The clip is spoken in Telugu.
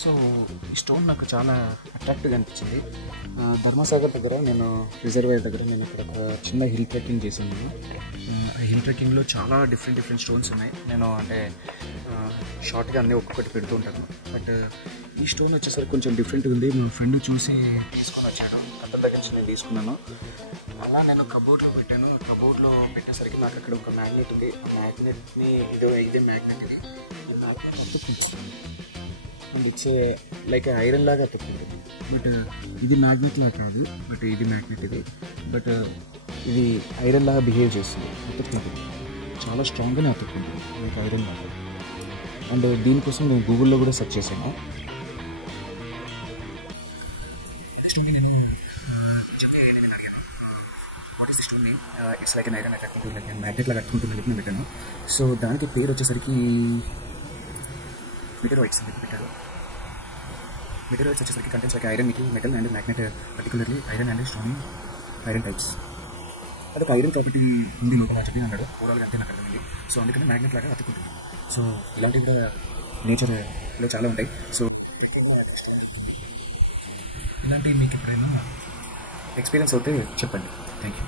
సో ఈ స్టోన్ నాకు చాలా అట్రాక్టివ్గా అనిపించింది. ధర్మసాగర్ దగ్గర నేను రిజర్వేయర్ దగ్గర నేను ఇక్కడ ఒక చిన్న హిల్ ట్రెక్కింగ్ చేశాను. ఆ హిల్ ట్రెక్కింగ్లో చాలా డిఫరెంట్ స్టోన్స్ ఉన్నాయి. నేను అంటే షార్ట్గా అన్నీ ఒక్కొక్కటి పెడుతూ ఉంటాను. బట్ ఈ స్టోన్ వచ్చేసరికి కొంచెం డిఫరెంట్గా ఉంది. మా ఫ్రెండ్ చూసి తీసుకొని వచ్చాడు. అతని దగ్గర నుంచి నేను తీసుకున్నాను. అలా నేను కబోర్డ్లో పెట్టాను. కబోర్డ్లో పెట్టేసరికి నాకు అక్కడ ఒక మ్యాగ్నెట్ ఉంది. ఆ మ్యాగ్నెట్ని ఇదే మ్యాగ్నెట్ ఇది. ఈ మ్యాగ్నెట్ అతుక్కుంటుంది అండ్ ఇట్స్ లైక్ ఐరన్ లాగా అతుక్కుంటుంది. బట్ ఇది మ్యాగ్నెట్ లాగా కాదు. బట్ ఇది మ్యాగ్నెట్ ఇది. బట్ ఇది ఐరన్ లాగా బిహేవ్ చేస్తుంది. అతుక్కుంటుంది, చాలా స్ట్రాంగ్గానే అతుక్కుంటుంది లైక్ ఐరన్ లాగా. అండ్ దీనికోసం నేను గూగుల్లో కూడా సెర్చ్ చేశాను. ఇట్స్ లైక్ ఐరన్ అతుక్కుంటుంది, లైక్ మ్యాగ్నెట్ లాగా అతుక్కుంటుంది అని నేను పెట్టాను. సో దానికి పేరు వచ్చేసరికి మెటీరోయిడ్స్ అని పెట్టాడు. మెటీరోయిడ్స్ వచ్చేసరికి contents like iron, nickel, metal and magnet, particularly iron and stone iron types. అదొక ఐరన్ ప్రాపర్టీ ఉంది లోపల చెప్పి అన్నాడు. ఓవరాల్గా అంతే నాకు అర్థమైంది. సో అందుకని మ్యాగ్నెట్ లాగా అతుక్కుంటుంది. సో ఇలాంటివి కూడా నేచర్లో చాలా ఉంటాయి. సో ఇలాంటివి మీకు ఎప్పుడైనా ఎక్స్పీరియన్స్ అవుతే చెప్పండి. Thank you.